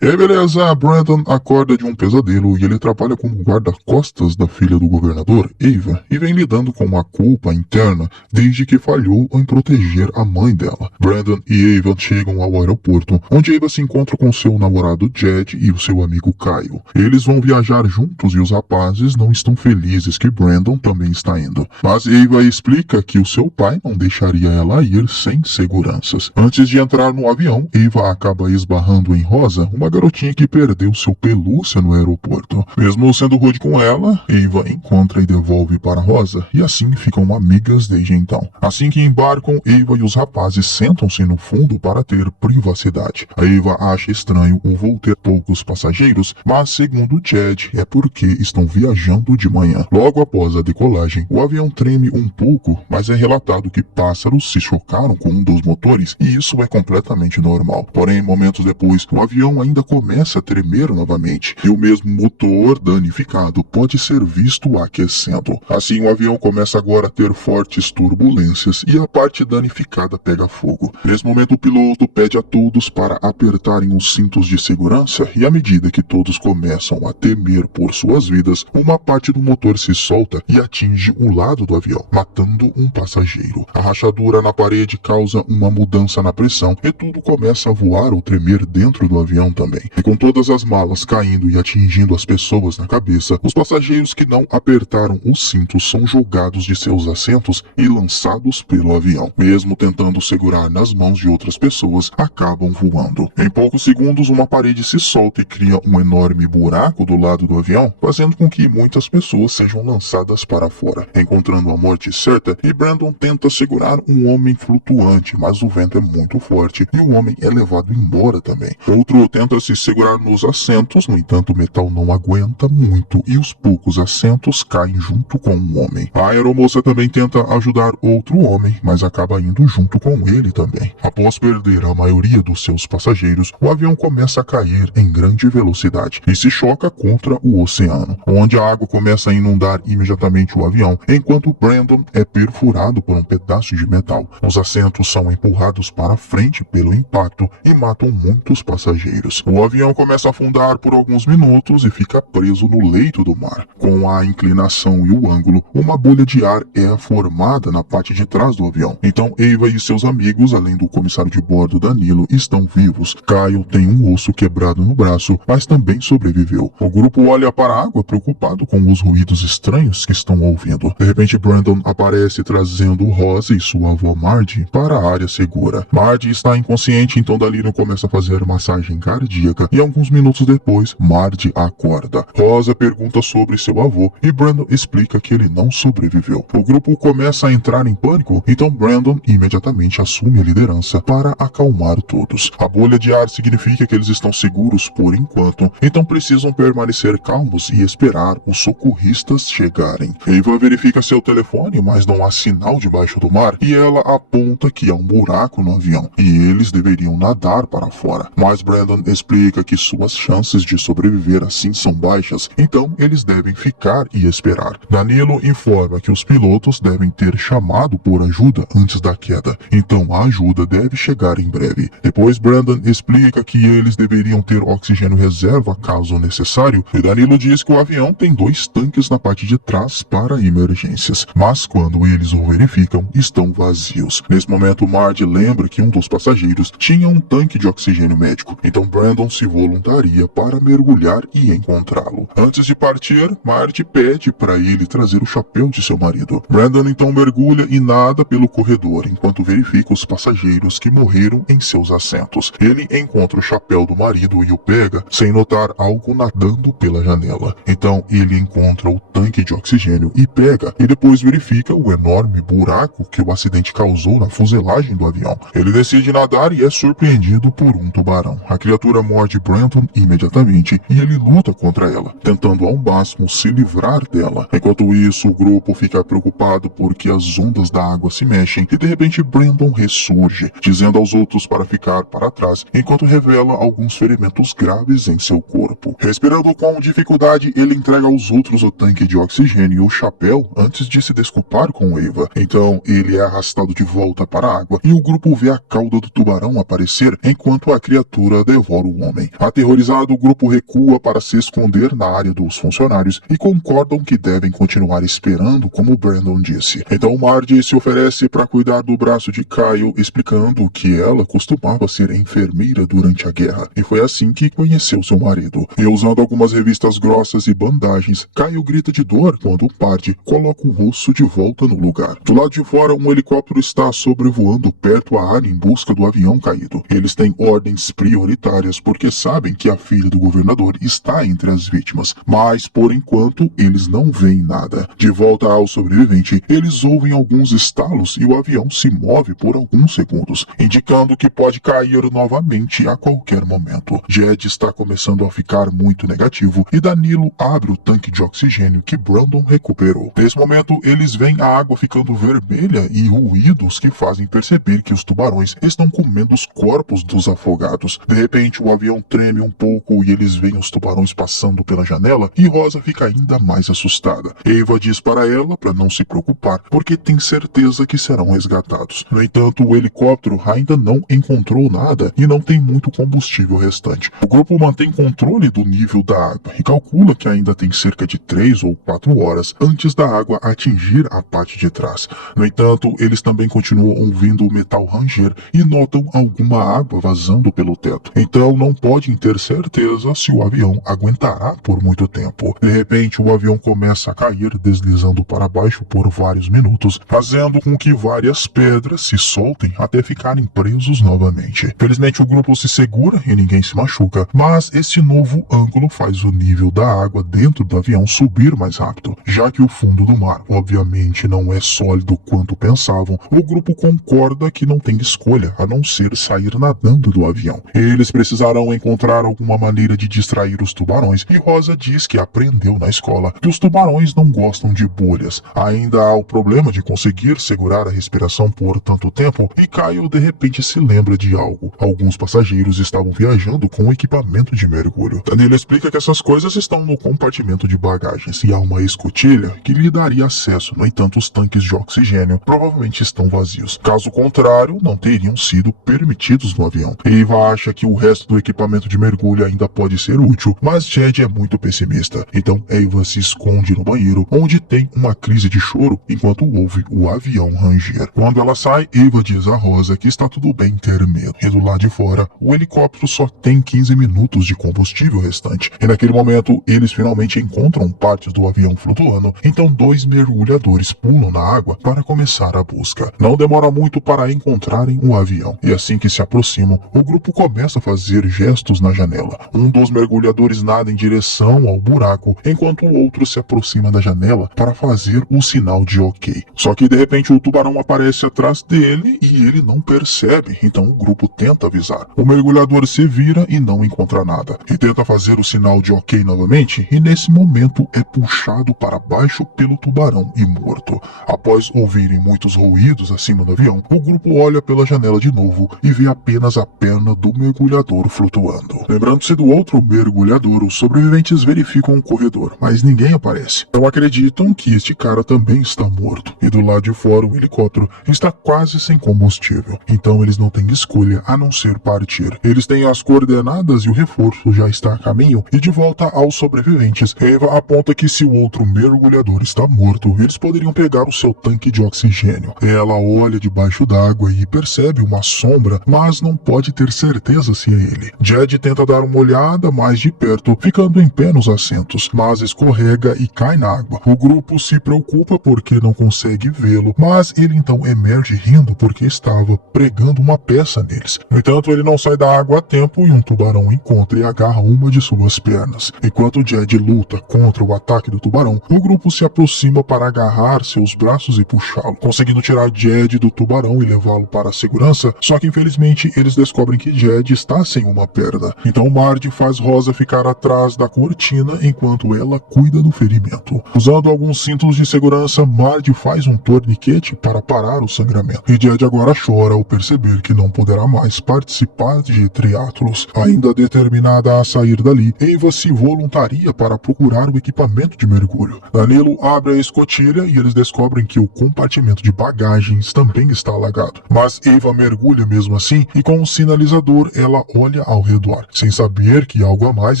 E aí, beleza, Brandon acorda de um pesadelo e ele trabalha como guarda-costas da filha do governador, Ava, e vem lidando com uma culpa interna desde que falhou em proteger a mãe dela. Brandon e Ava chegam ao aeroporto, onde Ava se encontra com seu namorado Jed e o seu amigo Kyle. Eles vão viajar juntos e os rapazes não estão felizes que Brandon também está indo. Mas Ava explica que o seu pai não deixaria ela ir sem seguranças. Antes de entrar no avião, Ava acaba esbarrando em Rosa, uma garotinha que perdeu seu pelúcia no aeroporto. Mesmo sendo rude com ela, Ava encontra e devolve para Rosa, e assim ficam amigas desde então. Assim que embarcam, Ava e os rapazes sentam-se no fundo para ter privacidade. A Ava acha estranho o voo ter poucos passageiros, mas segundo Chad, é porque estão viajando de manhã. Logo após a decolagem, o avião treme um pouco, mas é relatado que pássaros se chocaram com um dos motores, e isso é completamente normal. Porém, momentos depois, o avião ainda começa a tremer novamente, e o mesmo motor danificado pode ser visto aquecendo. Assim, o avião começa agora a ter fortes turbulências e a parte danificada pega fogo. Nesse momento, o piloto pede a todos para apertarem os cintos de segurança, e à medida que todos começam a temer por suas vidas, uma parte do motor se solta e atinge o lado do avião, matando um passageiro. A rachadura na parede causa uma mudança na pressão e tudo começa a voar ou tremer dentro do avião também. E com todas as malas caindo e atingindo as pessoas na cabeça, os passageiros que não apertaram os cintos são jogados de seus assentos e lançados pelo avião. Mesmo tentando segurar nas mãos de outras pessoas, acabam voando. Em poucos segundos, uma parede se solta e cria um enorme buraco do lado do avião, fazendo com que muitas pessoas sejam lançadas para fora, encontrando a morte certa, e Brandon tenta segurar um homem flutuante, mas o vento é muito forte e o homem é levado embora também. Outro tenta se segurar nos assentos, no entanto o metal não aguenta muito e os poucos assentos caem junto com o homem. A aeromoça também tenta ajudar outro homem, mas acaba indo junto com ele também. Após perder a maioria dos seus passageiros, o avião começa a cair em grande velocidade e se choca contra o oceano, onde a água começa a inundar imediatamente o avião, enquanto Brandon é perfurado por um pedaço de metal. Os assentos são empurrados para frente pelo impacto e matam muitos passageiros. O avião começa a afundar por alguns minutos e fica preso no leito do mar. Com a inclinação e o ângulo, uma bolha de ar é formada na parte de trás do avião. Então Ava e seus amigos, além do comissário de bordo Danilo, estão vivos. Kyle tem um osso quebrado no braço, mas também sobreviveu. O grupo olha para a água preocupado com os ruídos estranhos que estão ouvindo. De repente, Brandon aparece trazendo Rosa e sua avó Marge para a área segura. Marge está inconsciente, então Danilo começa a fazer massagem cardíaca e alguns minutos depois, Marge acorda. Rosa pergunta sobre seu avô e Brandon explica que ele não sobreviveu. O grupo começa a entrar em pânico, então Brandon imediatamente assume a liderança para acalmar todos. A bolha de ar significa que eles estão seguros por enquanto, então precisam permanecer calmos e esperar os socorristas chegarem. Ava verifica seu telefone, mas não há sinal debaixo do mar, e ela aponta que há um buraco no avião, e eles deveriam nadar para fora. Mas Brandon explica que suas chances de sobreviver assim são baixas, então eles devem ficar e esperar. Danilo informa que os pilotos devem ter chamado por ajuda antes da queda, então a ajuda deve chegar em breve. Depois Brandon explica que eles deveriam ter oxigênio reserva caso necessário, e Danilo diz que o avião tem 2 tanques na parte de trás para emergências, mas quando eles o verificam, estão vazios. Nesse momento, Marge lembra que um dos passageiros tinha um tanque de oxigênio médico, então Brandon se voluntaria para mergulhar e encontrá-lo. Antes de partir, Marge pede para ele trazer o chapéu de seu marido. Brandon então mergulha e nada pelo corredor, enquanto verifica os passageiros que morreram em seus assentos. Ele encontra o chapéu do marido e o pega, sem notar algo nadando pela janela. Então ele encontra o tanque de oxigênio e pega, e depois verifica o enorme buraco que o acidente causou na fuselagem do avião. Ele decide nadar e é surpreendido por um tubarão. A criatura morde Brandon imediatamente e ele luta contra ela, tentando ao máximo se livrar dela. Enquanto isso, o grupo fica preocupado porque as ondas da água se mexem e de repente Brandon ressurge, dizendo aos outros para ficar para trás, enquanto revela alguns ferimentos graves em seu corpo. Respirando com dificuldade, ele entrega aos outros o tanque de oxigênio e o chapéu antes de se desculpar com Ava. Então ele é arrastado de volta para a água e o grupo vê a cauda do tubarão aparecer enquanto a criatura devora o homem. Aterrorizado, o grupo recua para se esconder na área dos funcionários e concordam que devem continuar esperando, como Brandon disse. Então Marge se oferece para cuidar do braço de Kyle, explicando que ela costumava ser enfermeira durante a guerra e foi assim que conheceu seu marido. E usando algumas revistas grossas e bandagens, Kyle grita de dor quando Marge coloca o rosto de volta no lugar. Do lado de fora, um helicóptero está sobrevoando perto a área em busca do avião caído. Eles têm ordens prioritárias porque sabem que a filha do governador está entre as vítimas, mas por enquanto eles não veem nada. De volta ao sobrevivente, eles ouvem alguns estalos e o avião se move por alguns segundos, indicando que pode cair novamente a qualquer momento. Jed está começando a ficar muito negativo e Danilo abre o tanque de oxigênio que Brandon recuperou. Nesse momento, eles veem a água ficando vermelha e ruídos que fazem perceber que os tubarões estão comendo os corpos dos afogados. De repente, o avião treme um pouco e eles veem os tubarões passando pela janela e Rosa fica ainda mais assustada. Eva diz para ela para não se preocupar, porque tem certeza que serão resgatados. No entanto, o helicóptero ainda não encontrou nada e não tem muito combustível restante. O grupo mantém controle do nível da água e calcula que ainda tem cerca de 3 ou 4 horas antes da água atingir a parte de trás. No entanto, eles também continuam ouvindo o metal ranger e notam alguma água vazando pelo teto. Então não podem ter certeza se o avião aguentará por muito tempo. De repente, o avião começa a cair, deslizando para baixo por vários minutos, fazendo com que várias pedras se soltem até ficarem presos novamente. Felizmente, o grupo se segura e ninguém se machuca, mas esse novo ângulo faz o nível da água dentro do avião subir mais rápido. Já que o fundo do mar, obviamente, não é sólido quanto pensavam, o grupo concorda que não tem escolha a não ser sair nadando do avião. Eles precisarão encontrar alguma maneira de distrair os tubarões e Rosa diz que aprendeu na escola que os tubarões não gostam de bolhas. Ainda há o problema de conseguir segurar a respiração por tanto tempo e Kyle de repente se lembra de algo. Alguns passageiros estavam viajando com equipamento de mergulho. Danilo explica que essas coisas estão no compartimento de bagagens e há uma escotilha que lhe daria acesso. No entanto, os tanques de oxigênio provavelmente estão vazios. Caso contrário, não teriam sido permitidos no avião. Eva acha que o resto do equipamento de mergulho ainda pode ser útil, mas Jed é muito pessimista. Então Eva se esconde no banheiro, onde tem uma crise de choro enquanto ouve o avião ranger. Quando ela sai, Eva diz a Rosa que está tudo bem ter medo. E do lado de fora, o helicóptero só tem 15 minutos de combustível restante. E naquele momento, eles finalmente encontram partes do avião flutuando, então 2 mergulhadores pulam na água para começar a busca. Não demora muito para encontrarem o avião. E assim que se aproximam, o grupo começa a fazer gestos na janela. Um dos mergulhadores nada em direção ao buraco, enquanto o outro se aproxima da janela para fazer o sinal de ok. Só que de repente o tubarão aparece atrás dele e ele não percebe, então o grupo tenta avisar. O mergulhador se vira e não encontra nada, e tenta fazer o sinal de ok novamente, e nesse momento é puxado para baixo pelo tubarão e morto. Após ouvirem muitos ruídos acima do avião, o grupo olha pela janela de novo e vê apenas a perna do mergulhador flutuando. Lembrando-se do outro mergulhador, os sobreviventes verificam um corredor, mas ninguém aparece. Então acreditam que este cara também está morto, e do lado de fora o helicóptero está quase sem combustível. Então eles não têm escolha a não ser partir. Eles têm as coordenadas e o reforço já está a caminho, e de volta aos sobreviventes, Eva aponta que se o outro mergulhador está morto, eles poderiam pegar o seu tanque de oxigênio. Ela olha debaixo d'água e percebe uma sombra, mas não pode ter certeza se é ele. Jed tenta dar uma olhada mais de perto, ficando em pé nos assentos, mas escorrega e cai na água. O grupo se preocupa porque não consegue vê-lo, mas ele então emerge rindo porque estava pregando uma peça neles. No entanto, ele não sai da água a tempo e um tubarão encontra e agarra uma de suas pernas. Enquanto Jed luta contra o ataque do tubarão, o grupo se aproxima para agarrar seus braços e puxá-lo, conseguindo tirar Jed do tubarão e levá-lo para a segurança, só que infelizmente eles descobrem que Jed está sem uma perna. Então Marge faz Rosa ficar atrás da cortina enquanto ela cuida do ferimento. Usando alguns cintos de segurança, Marge faz um torniquete para parar o sangramento. E Jed agora chora ao perceber que não poderá mais participar de triatlos. Ainda determinada a sair dali, Eva se voluntaria para procurar o equipamento de mergulho. Danilo abre a escotilha e eles descobrem que o compartimento de bagagens também está alagado. Mas Eva mergulha mesmo assim e com um sinalizador ela olha olha ao redor, sem saber que algo a mais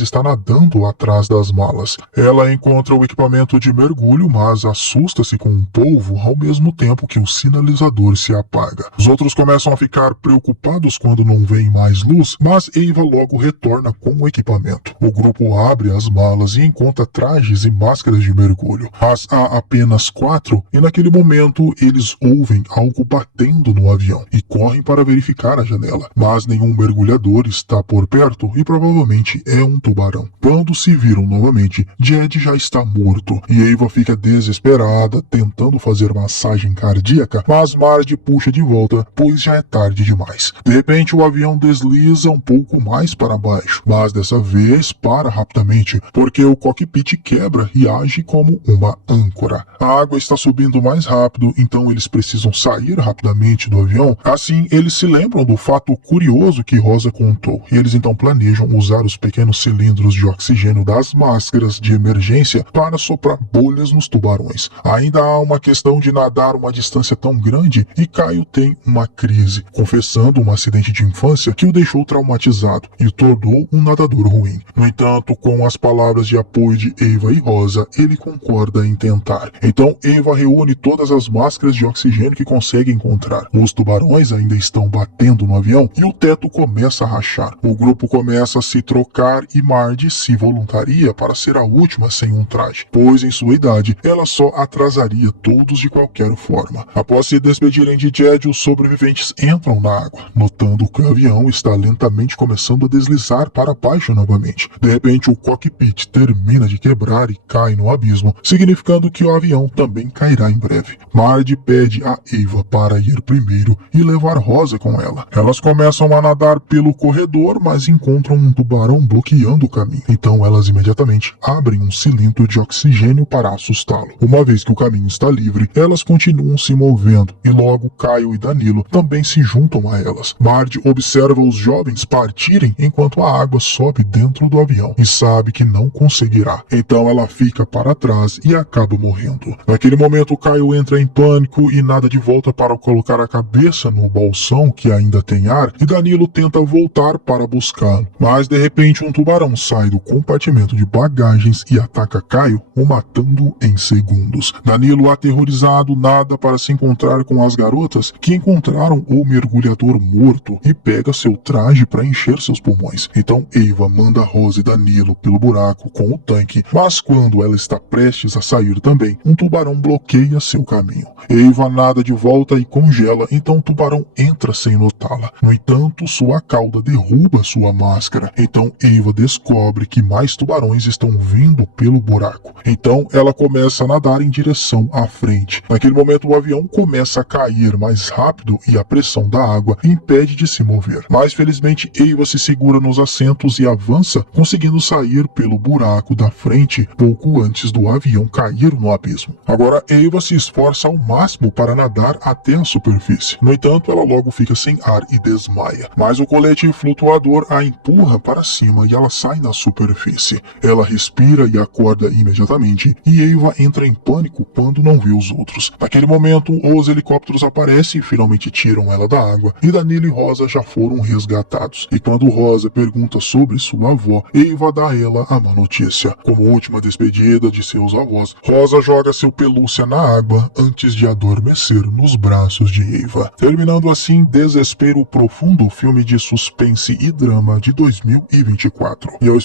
está nadando atrás das malas. Ela encontra o equipamento de mergulho, mas assusta-se com um polvo ao mesmo tempo que o sinalizador se apaga. Os outros começam a ficar preocupados quando não veem mais luz, mas Ava logo retorna com o equipamento. O grupo abre as malas e encontra trajes e máscaras de mergulho. Mas há apenas 4 e naquele momento eles ouvem algo batendo no avião e correm para verificar a janela. Mas nenhum mergulhador está por perto e provavelmente é um tubarão. Quando se viram novamente, Jed já está morto e Ava fica desesperada tentando fazer massagem cardíaca, mas Marge puxa de volta, pois já é tarde demais. De repente o avião desliza um pouco mais para baixo, mas dessa vez para rapidamente, porque o cockpit quebra e age como uma âncora. A água está subindo mais rápido, então eles precisam sair rapidamente do avião. Assim, eles se lembram do fato curioso que Rosa contou, e eles então planejam usar os pequenos cilindros de oxigênio das máscaras de emergência para soprar bolhas nos tubarões. Ainda há uma questão de nadar uma distância tão grande e Caio tem uma crise, confessando um acidente de infância que o deixou traumatizado e o tornou um nadador ruim. No entanto, com as palavras de apoio de Ava e Rosa, ele concorda em tentar. Então Ava reúne todas as máscaras de oxigênio que consegue encontrar. Os tubarões ainda estão batendo no avião e o teto começa a rachar. O grupo começa a se trocar e Marge se voluntaria para ser a última sem um traje, pois em sua idade ela só atrasaria todos de qualquer forma. Após se despedirem de Jed, os sobreviventes entram na água, notando que o avião está lentamente começando a deslizar para baixo novamente. De repente o cockpit termina de quebrar e cai no abismo, significando que o avião também cairá em breve. Marge pede a Ava para ir primeiro e levar Rosa com ela. Elas começam a nadar pelo corredor, mas encontram um tubarão bloqueando o caminho. Então elas imediatamente abrem um cilindro de oxigênio para assustá-lo. Uma vez que o caminho está livre, elas continuam se movendo e logo Caio e Danilo também se juntam a elas. Marge observa os jovens partirem enquanto a água sobe dentro do avião e sabe que não conseguirá. Então ela fica para trás e acaba morrendo. Naquele momento Caio entra em pânico e nada de volta para colocar a cabeça no bolsão que ainda tem ar e Danilo tenta voltar para buscá-lo. Mas de repente um tubarão sai do compartimento de bagagens e ataca Caio, o matando em segundos. Danilo, aterrorizado, nada para se encontrar com as garotas que encontraram o mergulhador morto e pega seu traje para encher seus pulmões. Então Ava manda Rosa e Danilo pelo buraco com o tanque, mas quando ela está prestes a sair também, um tubarão bloqueia seu caminho. Ava nada de volta e congela, então o tubarão entra sem notá-la. No entanto, sua cauda derruba sua máscara. Então Ava descobre que mais tubarões estão vindo pelo buraco. Então ela começa a nadar em direção à frente. Naquele momento o avião começa a cair mais rápido e a pressão da água impede de se mover. Mas felizmente Ava se segura nos assentos e avança, conseguindo sair pelo buraco da frente pouco antes do avião cair no abismo. Agora Ava se esforça ao máximo para nadar até a superfície. No entanto, ela logo fica sem ar e desmaia. Mas o colete flutuador a empurra para cima e ela sai na superfície. Ela respira e acorda imediatamente e Ava entra em pânico quando não vê os outros. Naquele momento, os helicópteros aparecem e finalmente tiram ela da água e Danilo e Rosa já foram resgatados. E quando Rosa pergunta sobre sua avó, Ava dá a ela a má notícia. Como última despedida de seus avós, Rosa joga seu pelúcia na água antes de adormecer nos braços de Ava. Terminando assim Desespero Profundo, filme de suspense e drama de 2024. E eu